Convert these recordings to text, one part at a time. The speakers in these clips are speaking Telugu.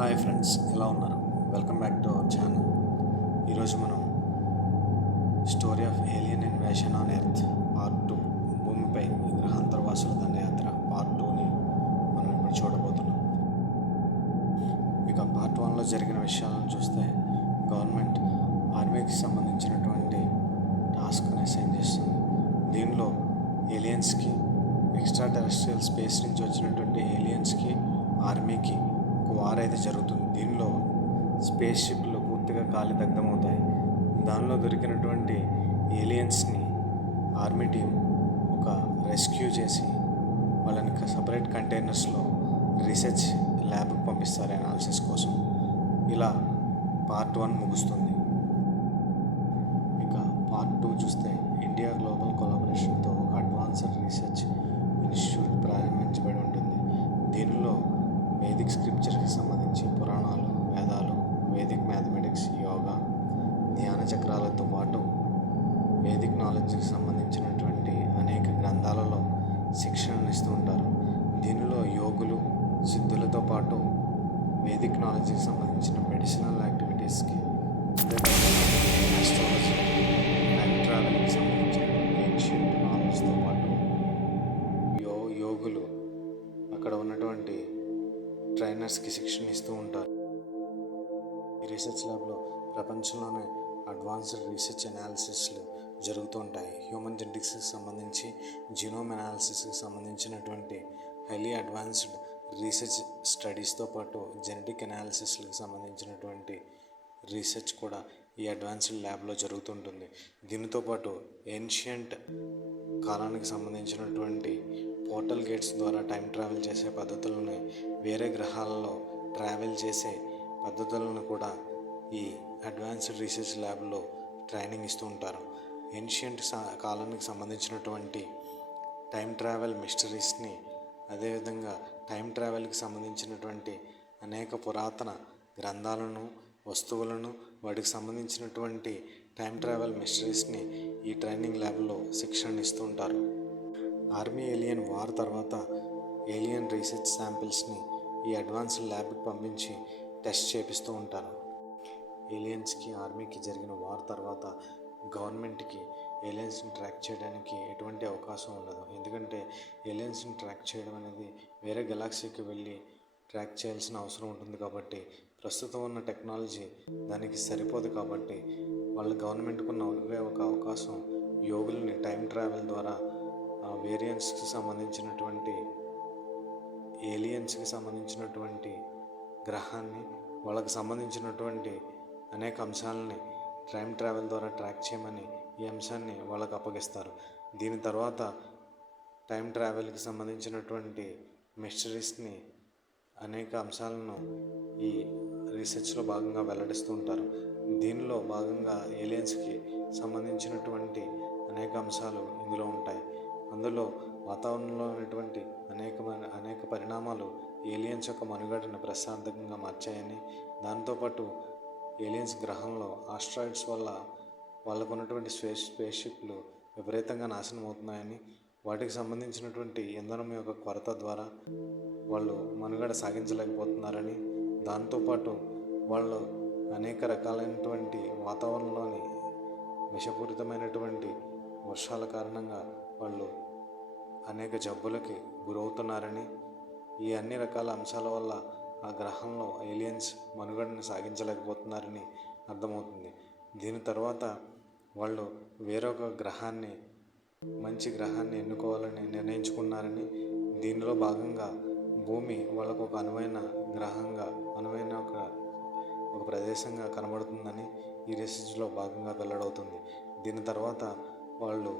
హాయ్ ఫ్రెండ్స్, ఎలా ఉన్నారు? Welcome back to our channel. ఈరోజు మనం story of alien invasion on earth part 2, భూమిపై గ్రహాంతరవాసుల దండయాత్ర పార్ట్ 2ని మనం ఇప్పుడు చూడబోతున్నాం. ఇక పార్ట్ 1లో జరిగిన విషయాలను చూస్తే గవర్నమెంట్ ఆర్మీకి సంబంధించినటువంటి టాస్క్ని అసైన్ చేస్తుంది. దీనిలో ఏలియన్స్కి, ఎక్స్ట్రా టెరెస్ట్రియల్ స్పేస్ నుంచి వచ్చినటువంటి ఏలియన్స్కి, ఆర్మీకి వార్ అయితే జరుగుతుంది. దీనిలో స్పేస్ షిప్లు పూర్తిగా కాలి దగ్ధమవుతాయి. దానిలో దొరికినటువంటి ఏలియన్స్ని ఆర్మీ టీం ఒక రెస్క్యూ చేసి వాళ్ళని సపరేట్ కంటైనర్స్లో రీసెర్చ్ ల్యాబ్కి పంపిస్తారు అనాలిసిస్ కోసం. ఇలా పార్ట్ 1 ముగుస్తుంది. ఇక పార్ట్ 2 చూస్తే ఇండియా గ్లోబల్ కొలాబరేషన్తో ఒక అడ్వాన్స్డ్ రీసెర్చ్ ఇన్స్టిట్యూట్ ప్రారంభించబడి ఉంటుంది. దీనిలో వేదిక్ స్క్రిప్చర్కి సంబంధించి పురాణాలు, వేదాలు, వేదిక్ మ్యాథమెటిక్స్, యోగా, ధ్యాన చక్రాలతో పాటు వేదిక్ నాలెడ్జ్కి సంబంధించినటువంటి అనేక గ్రంథాలలో శిక్షణను ఇస్తూ ఉంటారు. దీనిలో యోగులు, సిద్ధులతో పాటు వేదిక్ నాలెడ్జ్కి సంబంధించిన మెడిసినల్ యాక్టివిటీస్కి, ఆస్ట్రాలజీ, టైం ట్రావెల్కి సంబంధించిన ఏన్షియంట్ నాలెడ్జ్తో పాటు యోగులు అక్కడ ఉన్నటువంటి ట్రైనర్స్కి శిక్షణ ఇస్తూ ఉంటారు. ఈ రీసెర్చ్ ల్యాబ్లో ప్రపంచంలోనే అడ్వాన్స్డ్ రీసెర్చ్ అనాలిసిస్లు జరుగుతూ ఉంటాయి. హ్యూమన్ జెనెటిక్స్కి సంబంధించి, జీనోమ్ అనాలిసిస్కి సంబంధించినటువంటి హైలీ అడ్వాన్స్డ్ రీసెర్చ్ స్టడీస్తో పాటు జెనెటిక్ అనాలిసిస్లకు సంబంధించినటువంటి రీసెర్చ్ కూడా ఈ అడ్వాన్స్డ్ ల్యాబ్లో జరుగుతుంటుంది. దీనితో పాటు ఏన్షియంట్ కాలానికి సంబంధించినటువంటి పోర్టల్ గేట్స్ ద్వారా టైం ట్రావెల్ చేసే పద్ధతులను, వేరే గ్రహాలలో ట్రావెల్ చేసే పద్ధతులను కూడా ఈ అడ్వాన్స్డ్ రీసెర్చ్ ల్యాబ్లో ట్రైనింగ్ ఇస్తూ ఉంటారు. ఏన్షియంట్ కాలానికి సంబంధించినటువంటి టైం ట్రావెల్ మిస్టరీస్ని, అదేవిధంగా టైం ట్రావెల్కి సంబంధించినటువంటి అనేక పురాతన గ్రంథాలను, వస్తువులను, వాటికి సంబంధించినటువంటి టైం ట్రావెల్ మిస్టరీస్ని ఈ ట్రైనింగ్ ల్యాబ్లో శిక్షణ ఇస్తూ ఉంటారు. ఆర్మీ ఏలియన్ వార్ తర్వాత ఏలియన్ రీసెర్చ్ శాంపిల్స్ని ఈ అడ్వాన్స్డ్ ల్యాబ్కి పంపించి టెస్ట్ చేపిస్తూ ఉంటారు. ఏలియన్స్కి, ఆర్మీకి జరిగిన వార్ తర్వాత గవర్నమెంట్కి ఏలియన్స్ని ట్రాక్ చేయడానికి ఎటువంటి అవకాశం ఉండదు. ఎందుకంటే ఏలియన్స్ని ట్రాక్ చేయడం అనేది వేరే గెలాక్సీకి వెళ్ళి ట్రాక్ చేయాల్సిన అవసరం ఉంటుంది. కాబట్టి ప్రస్తుతం ఉన్న టెక్నాలజీ దానికి సరిపోదు. కాబట్టి వాళ్ళ గవర్నమెంట్కు ఉన్న ఒకే ఒక అవకాశం యోగుల్ని టైం ట్రావెల్ ద్వారా వేరియన్స్కి సంబంధించినటువంటి, ఏలియన్స్కి సంబంధించినటువంటి గ్రహాన్ని, వాళ్ళకి సంబంధించినటువంటి అనేక అంశాలని టైం ట్రావెల్ ద్వారా ట్రాక్ చేయమని ఈ అంశాన్ని వాళ్ళకు అప్పగిస్తారు. దీని తర్వాత టైం ట్రావెల్కి సంబంధించినటువంటి మిస్టరీస్ని, అనేక అంశాలను ఈ రీసెర్చ్లో భాగంగా వెల్లడిస్తూ ఉంటారు. దీనిలో భాగంగా ఏలియన్స్కి సంబంధించినటువంటి అనేక అంశాలు ఇందులో ఉంటాయి. అందులో వాతావరణంలో ఉన్నటువంటి అనేక పరిణామాలు ఏలియన్స్ యొక్క మనుగడను ప్రశాంతంగా మార్చాయని, దాంతోపాటు ఏలియన్స్ గ్రహంలో ఆస్ట్రాయిడ్స్ వల్ల వాళ్ళకు ఉన్నటువంటి స్పేస్ షిప్లు విపరీతంగా నాశనం అవుతున్నాయని, వాటికి సంబంధించినటువంటి ఇంధనం యొక్క కొరత ద్వారా వాళ్ళు మనుగడ సాగించలేకపోతున్నారని, దాంతోపాటు వాళ్ళు అనేక రకాలైనటువంటి వాతావరణంలోని విషపూరితమైనటువంటి వర్షాల కారణంగా వాళ్ళు అనేక జబ్బులకి గురవుతున్నారని, ఈ అన్ని రకాల అంశాల వల్ల ఆ గ్రహంలో ఏలియన్స్ మనుగడను సాగించలేకపోతున్నారని అర్థమవుతుంది. దీని తర్వాత వాళ్ళు వేరొక గ్రహాన్ని, మంచి గ్రహాన్ని ఎన్నుకోవాలని నిర్ణయించుకున్నారని, దీనిలో భాగంగా భూమి వాళ్ళకు ఒక అనువైన గ్రహంగా, అనువైన ఒక ప్రదేశంగా కనబడుతుందని ఈ రీసెర్చ్లో భాగంగా వెల్లడవుతుంది. దీని తర్వాత వాళ్ళు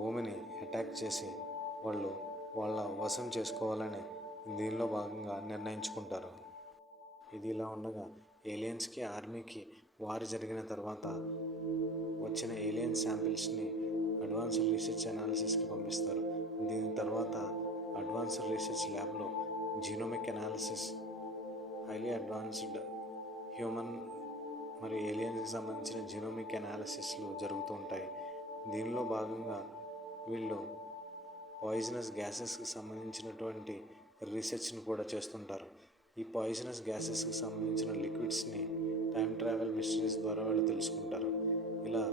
భూమిని అటాక్ చేసి వాళ్ళ వశం చేసుకోవాలని దీనిలో భాగంగా నిర్ణయించుకుంటారు. ఇది ఇలా ఉండగా ఏలియన్స్కి, ఆర్మీకి వార్ జరిగిన తర్వాత వచ్చిన ఏలియన్ శాంపిల్స్ని అడ్వాన్స్డ్ రీసెర్చ్ అనాలిసిస్కి పంపిస్తారు. దీని తర్వాత అడ్వాన్స్డ్ రీసెర్చ్ ల్యాబ్లో genomic analysis, highly advanced human మరియు ఏలియన్స్కి సంబంధించిన జీనోమిక్ అనాలిసిస్లు జరుగుతూ ఉంటాయి. దీనిలో భాగంగా వీళ్ళు పాయిజనస్ గ్యాసెస్కి సంబంధించినటువంటి రీసెర్చ్ను కూడా చేస్తుంటారు. ఈ పాయిజనస్ గ్యాసెస్కి సంబంధించిన లిక్విడ్స్ని టైం ట్రావెల్ మిస్టరీస్ ద్వారా వాళ్ళు తెలుసుకుంటారు. ఇలా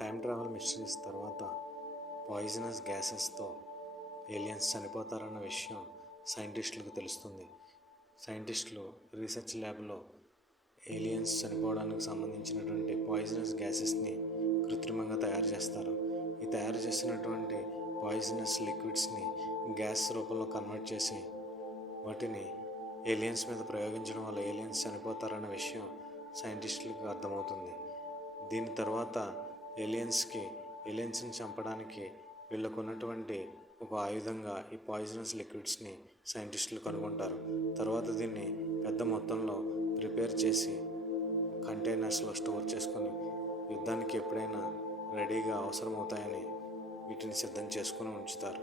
టైం ట్రావెల్ మిస్టరీస్ తర్వాత పాయిజనస్ గ్యాసెస్తో ఏలియన్స్ చనిపోతారన్న విషయం సైంటిస్టులకు తెలుస్తుంది. సైంటిస్టులు రీసెర్చ్ ల్యాబ్లో ఏలియన్స్ చనిపోవడానికి సంబంధించినటువంటి పాయిజనస్ గ్యాసెస్ని కృత్రిమంగా తయారు చేస్తారు. ఈ తయారు చేసినటువంటి పాయిజనస్ లిక్విడ్స్ని గ్యాస్ రూపంలో కన్వర్ట్ చేసి వాటిని ఏలియన్స్ మీద ప్రయోగించడం వల్ల ఏలియన్స్ చనిపోతారన్న విషయం సైంటిస్టులకు అర్థమవుతుంది. దీని తర్వాత ఏలియన్స్ని చంపడానికి వీళ్ళకు ఉన్నటువంటి ఒక ఆయుధంగా ఈ పాయిజనస్ లిక్విడ్స్ని సైంటిస్టులు కనుగొంటారు. తర్వాత దీన్ని పెద్ద మొత్తంలో ప్రిపేర్ చేసి కంటైనర్స్లో స్టోర్ చేసుకొని యుద్ధానికి ఎప్పుడైనా రెడీగా అవసరమవుతాయని వీటిని సిద్ధం చేసుకొని ఉంచుతారు.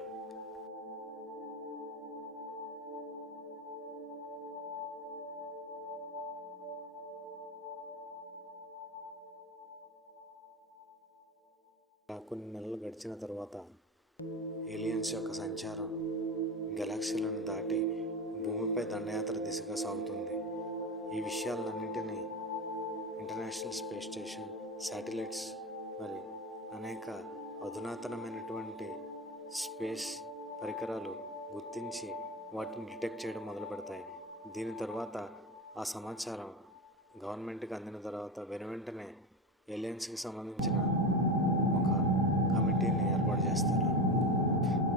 కొన్ని నెలలు గడిచిన తర్వాత ఏలియన్స్ యొక్క సంచారం గెలాక్సీలను దాటి భూమిపై దండయాత్ర దిశగా సాగుతుంది. ఈ విషయాలన్నింటినీ ఇంటర్నేషనల్ స్పేస్ స్టేషన్, శాటిలైట్స్ మరి అనేక అధునాతనమైనటువంటి స్పేస్ పరికరాలు గుర్తించి వాటిని డిటెక్ట్ చేయడం మొదలు పెడతాయి. దీని తర్వాత ఆ సమాచారం గవర్నమెంట్కి అందిన తర్వాత వెనువెంటనే ఏలియన్స్కి సంబంధించిన ఒక కమిటీని ఏర్పాటు చేస్తారు.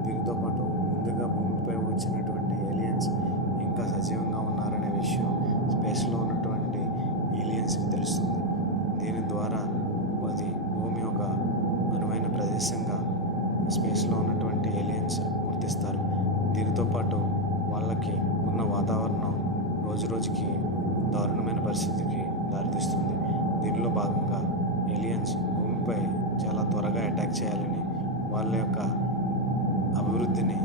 దీనితో పాటు ముందుగా భూమిపై వచ్చినటువంటి ఏలియన్స్ ఇంకా సజీవంగా ఉన్నారనే విషయం స్పేస్లో ఉన్నటువంటి ఏలియన్స్కి తెలుస్తుంది. దీని ద్వారా అది భూమి ఒక అనువైన ప్రదేశంగా స్పేస్లో ఉన్నటువంటి ఏలియన్స్ గుర్తిస్తారు. దీనితో పాటు వాళ్ళకి ఉన్న వాతావరణం రోజురోజుకి దారుణమైన పరిస్థితికి దారితీస్తుంది. దీనిలో భాగంగా ఏలియన్స్ భూమిపై చాలా త్వరగా అటాక్ చేయాలని, వాళ్ళ యొక్క అభివృద్ధిని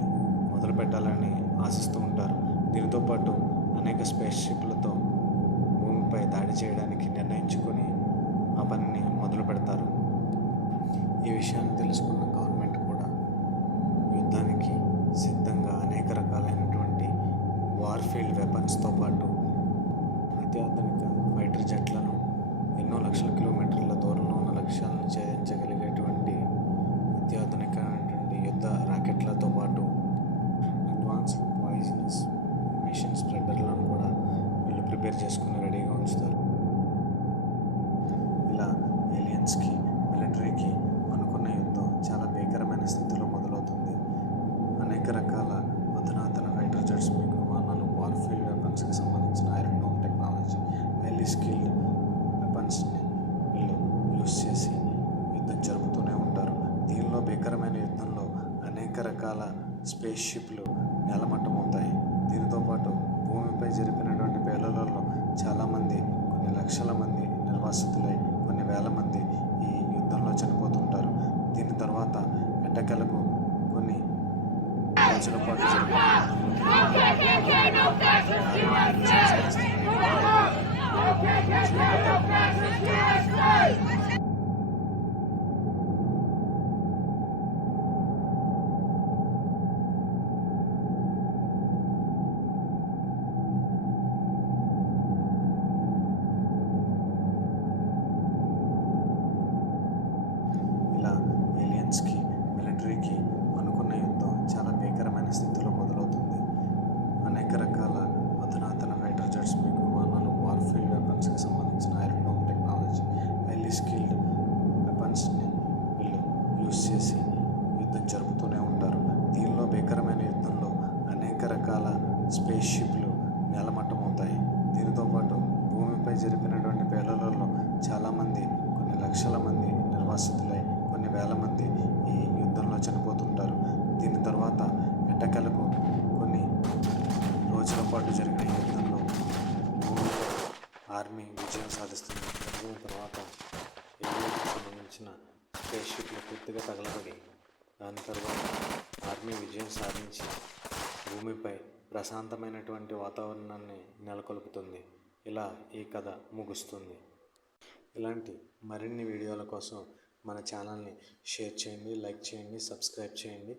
మొదలుపెట్టాలని ఆశిస్తూ ఉంటారు. దీనితో పాటు అనేక స్పేస్ షిప్లతో భూమిపై దాడి చేయడానికి నిర్ణయించుకొని ఆ పనిని మొదలు పెడతారు. ఈ విషయాన్ని తెలుసుకున్న గవర్నమెంట్ కూడా యుద్ధానికి సిద్ధంగా అనేక రకాలైనటువంటి వార్ఫీల్డ్ వెపన్స్తో పాటు అత్యాధునిక ఫైటర్ జెట్లను, ఎన్నో లక్షల కిలోమీటర్ల దూరంలో ఉన్న లక్ష్యాలను ఛేదించగలిగేటువంటి అత్యాధునికమైనటువంటి యుద్ధ రాకెట్లతో పాటు అడ్వాన్స్డ్ పాయిజనస్ మిషన్ స్ప్రెడర్లను కూడా వీళ్ళు ప్రిపేర్ చేసుకుని రెడీగా ఉంచుతారు. ఇలా ఏలియన్స్కి మిలిటరీకి అనుకున్న యుద్ధం చాలా స్పేస్ షిప్లు నేలమట్టమవుతాయి. దీనితో పాటు భూమిపై జరిపినటువంటి పేలుళ్లలో చాలామంది, కొన్ని లక్షల మంది నిర్వాసితులై కొన్ని వేల మంది ఈ యుద్ధంలో చనిపోతుంటారు. దీని తర్వాత ఎట్టకేలకు కొన్ని రోజుల పాటు జరిగిన ఇలా ఏలియన్స్కి, మిలిటరీకి అనుకున్న యుద్ధం చాలా భీకరమైన స్థితిలో మొదలవుతుంది. అనేక రకాల అధునాతన ఫైటర్ జెట్స్, మిగ్ విమానాలు, వార్ఫీల్డ్ వెపన్స్కి సంబంధించిన iron dome technology, highly skilled వెపన్స్ని వీళ్ళు యూస్ చేసి యుద్ధం జరుపుతూనే ఉంటారు. దీనిలో భీకరమైన యుద్ధంలో అనేక రకాల స్పేస్ షిప్లు నేలమట్టమవుతాయి. దీనితో పాటు భూమిపై జరిపినటువంటి పేలుళ్లలో చాలామంది, కొన్ని లక్షల మంది నిర్వాసితులై కొన్ని వేల మంది ఈ యుద్ధంలో చనిపోతుంటారు. దీని తర్వాత ఎట్టకేలకు కొన్ని రోజుల పాటు జరిగిన ఈ యుద్ధంలో భూమిపై ఆర్మీ విజయం సాధిస్తుంది. జరిగిన తర్వాత ఏలియన్కి సంబంధించిన స్పేస్ షిప్లు పూర్తిగా తగలబడి దాని తర్వాత ఆర్మీ విజయం సాధించి భూమిపై ప్రశాంతమైనటువంటి వాతావరణాన్ని నెలకొల్పుతుంది. ఇలా ఈ కథ ముగుస్తుంది. ఇలాంటి మరిన్ని వీడియోల కోసం మన ఛానల్ని షేర్ చేయండి, లైక్ చేయండి, సబ్స్క్రైబ్ చేయండి.